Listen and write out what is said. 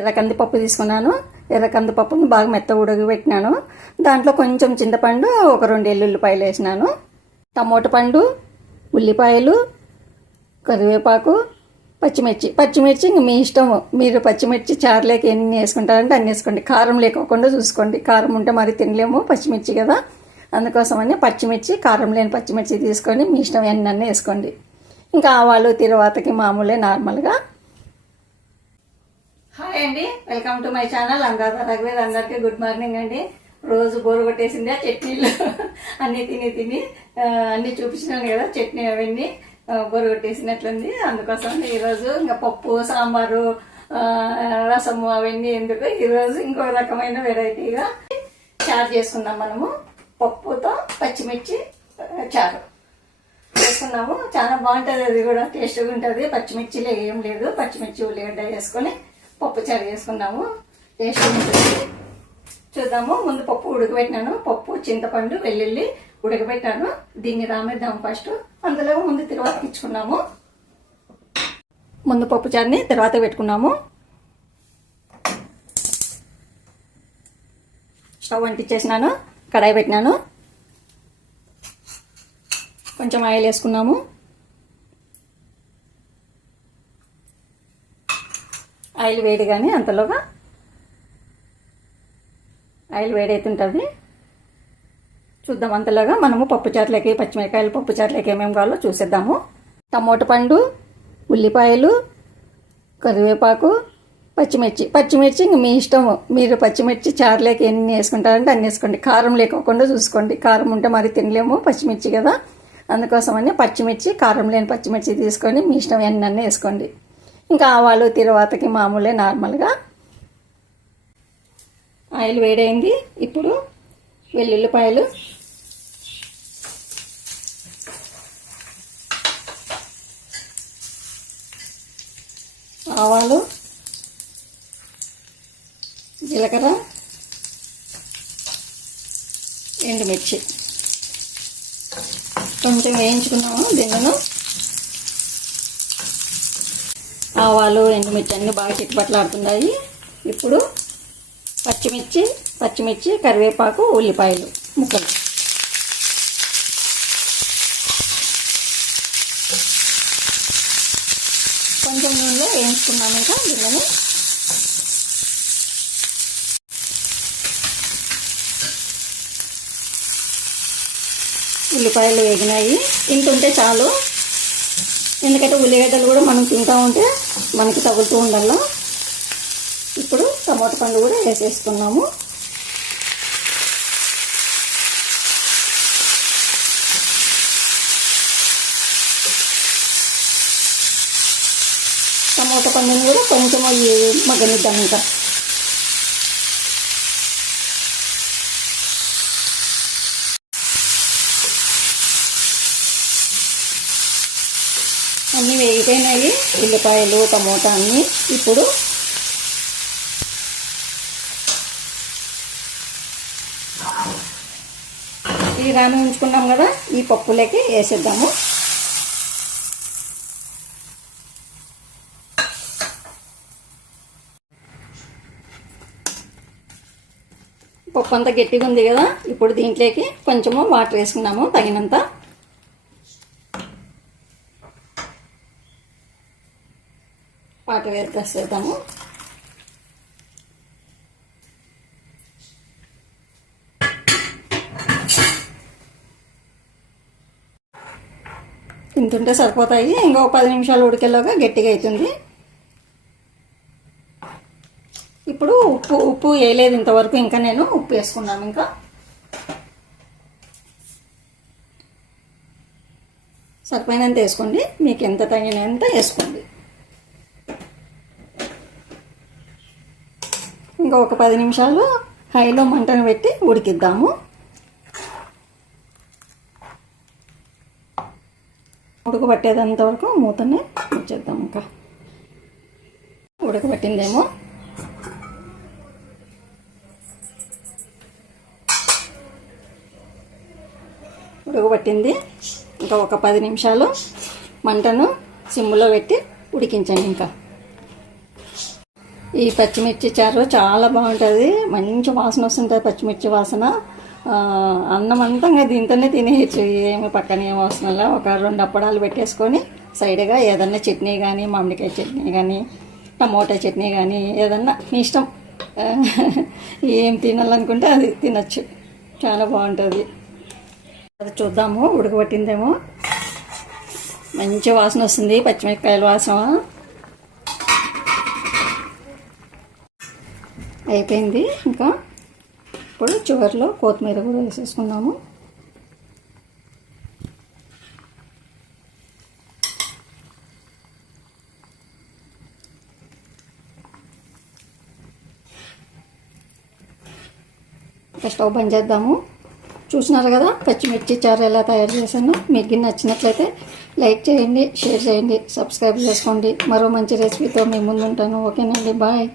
ఎర్ర కందిపప్పు తీసుకున్నాను. ఎర్ర కందిపప్పును బాగా మెత్తగా ఉడకబెట్టినాను. దాంట్లో కొంచెం చింతపండు, ఒక 2 ఎల్లుల్లిపాయలు వేసినాను. టమోటా పండు, ఉల్లిపాయలు, కరివేపాకు, పచ్చిమిర్చి ఇంక మీ ఇష్టము. మీరు పచ్చిమిర్చి చారులేక ఎన్ని వేసుకుంటారంటే అన్ని వేసుకోండి. కారం లేకోకుండా చూసుకోండి. కారం ఉంటే మరి తినలేము, పచ్చిమిర్చి కదా. అందుకోసమని పచ్చిమిర్చి, కారం లేని పచ్చిమిర్చి తీసుకొని మీ ఇష్టం ఎన్ని వేసుకోండి. ఇంకా ఆవాలు తిరువాతకి మామూలే నార్మల్గా. హాయ్ అండి, welcome to my channel Anuradha రఘువీర్. అందరికీ గుడ్ మార్నింగ్ అండి. రోజు బోరు కొట్టేసింది ఆ చట్నీలు అన్నీ తిని అన్నీ చూపించినాను కదా, చట్నీ అవన్నీ బోరు కొట్టేసినట్లుంది. అందుకోసం ఈరోజు ఇంకా పప్పు, సాంబారు, రసము అవన్నీ ఎందుకు, ఈరోజు ఇంకో రకమైన వెరైటీగా చారు చేసుకుందాం. మనము పప్పుతో పచ్చిమిర్చి చారు చేసుకున్నాము. చాలా బాగుంటుంది, అది కూడా టేస్ట్గా ఉంటుంది. పచ్చిమిర్చిలో ఏం లేదు, పచ్చిమిర్చి ఉల్లిగడ్డ వేసుకొని పప్పు చారు చేసుకున్నాము. టేస్ట్ ఉంటుంది. చూద్దాము. ముందు పప్పు ఉడకబెట్టినాను. పప్పు, చింతపండు, వెల్లుల్లి ఉడకబెట్టాను. దీన్ని రామేద్దాం ఫస్ట్. అందులో ముందు తర్వాత ఇచ్చుకున్నాము. ముందు పప్పు చారుని తర్వాత పెట్టుకున్నాము. స్టవ్ అంటించేసినాను. కడాయి పెట్టినాను. కొంచెం ఆయిల్ వేసుకున్నాము. ఆయిల్ వేడి కానీ అంతలోగా ఆయిల్ వేడైతుంటుంది. చూద్దాం. అంతలోగా మనము పప్పుచారులకి, పచ్చిమిరకాయలు పప్పుచారులకి ఏమేమి కావాలో చూసేద్దాము. టమోటా పండు, ఉల్లిపాయలు, కరివేపాకు, పచ్చిమిర్చి ఇంక మీ ఇష్టము. మీరు పచ్చిమిర్చి చారులేక ఎన్ని వేసుకుంటారంటే అన్ని వేసుకోండి. కారం లేకోకుండా చూసుకోండి. కారం ఉంటే మరి తినలేము, పచ్చిమిర్చి కదా. అందుకోసమని పచ్చిమిర్చి, కారం లేని పచ్చిమిర్చి తీసుకొని మీ ఇష్టం ఎన్ని వేసుకోండి. ఇంకా ఆవాలు తిరువాతకి మామూలే నార్మల్గా. ఆయిల్ వేడైంది. ఇప్పుడు వెల్లుల్లిపాయలు, ఆవాలు, జీలకర్ర, ఎండుమిర్చి కొంచెం వేయించుకున్నాము. దీనిలో ఆవాలు, ఎండుమిర్చి అన్నీ బాగా చిట్టుపట్లాడుతున్నాయి. ఇప్పుడు పచ్చిమిర్చి, కరివేపాకు, ఉల్లిపాయలు ముక్కలు కొంచెం నూనెలో వేయించుకున్నాము. ఇంకా దీనిని ఉల్లిపాయలు వేగినాయి. ఇంత ఉంటే చాలు, ఎందుకంటే ఉల్లిగడ్డలు కూడా మనం తింటూ ఉంటే మనకి తగులుతూ ఉండాలి. ఇప్పుడు టమోటా పండు కూడా వేసేసుకున్నాము. టమోటా పండుని కూడా కొంచెం మగ్గనిద్దాం. ఇంకా అన్నీ వేగిపోయినాయి, ఉల్లిపాయలు, టమోటా అన్నీ. ఇప్పుడు ఈ రామి ఉంచుకున్నాం కదా, ఈ పప్పులోకి వేసేద్దాము. పప్పు అంతా గట్టిగా ఉంది కదా. ఇప్పుడు దీంట్లోకి కొంచెము వాటర్ వేసుకున్నాము, తగినంత. వాటర్ వేసేద్దాము. ఇంతుంటే సరిపోతాయి. ఇంకో 10 నిమిషాలు ఉడికేలోగా గట్టిగా అవుతుంది. ఇప్పుడు ఉప్పు వేయలేదు ఇంతవరకు. ఇంకా నేను ఉప్పు వేసుకున్నాను. ఇంకా సరిపోయినంత వేసుకోండి, మీకు ఎంత తగినంత వేసుకోండి. ఇంకా ఒక 10 నిమిషాలు హైలో మంటను పెట్టి ఉడికిద్దాము. ఉడకబట్టేదంత వరకు మూతనే ఉంచేద్దాం. ఇంకా ఉడకబట్టిందేమో. ఉడకబట్టింది. ఇంకా ఒక 10 నిమిషాలు మంటను సిమ్లో పెట్టి ఉడికించండి. ఇంకా ఈ పచ్చిమిర్చి చారు చాలా బాగుంటుంది, మంచి వాసన వస్తుంటుంది పచ్చిమిర్చి వాసన. అన్నం అంతా దీంతోనే తినేయచ్చు, ఏమి పక్కన ఏం అవసరంలా. ఒక 2 అప్పడాలు పెట్టేసుకొని సైడ్గా ఏదన్నా చట్నీ కానీ, మామిడికాయ చట్నీ కానీ, టమోటా చట్నీ కానీ, ఏదన్నా మీ ఇష్టం. ఏం తినాలనుకుంటే అది తినచ్చు, చాలా బాగుంటుంది. అది చూద్దాము, ఉడకబట్టిందేమో. మంచి వాసన వస్తుంది, పచ్చిమిరపకాయల వాసన. అయిపోయింది. ఇంకా ఇప్పుడు చివరిలో కొత్తిమీర కూడా వేసేసుకున్నాము. స్టవ్ బంద్ చేద్దాము. చూసినారు కదా పచ్చిమిర్చి చారు ఎలా తయారు చేశాను. మీకు నచ్చినట్లయితే లైక్ చేయండి, షేర్ చేయండి, సబ్స్క్రైబ్ చేసుకోండి. మరో మంచి రెసిపీతో మీ ముందు ఉంటాను. ఓకేనండి, బాయ్.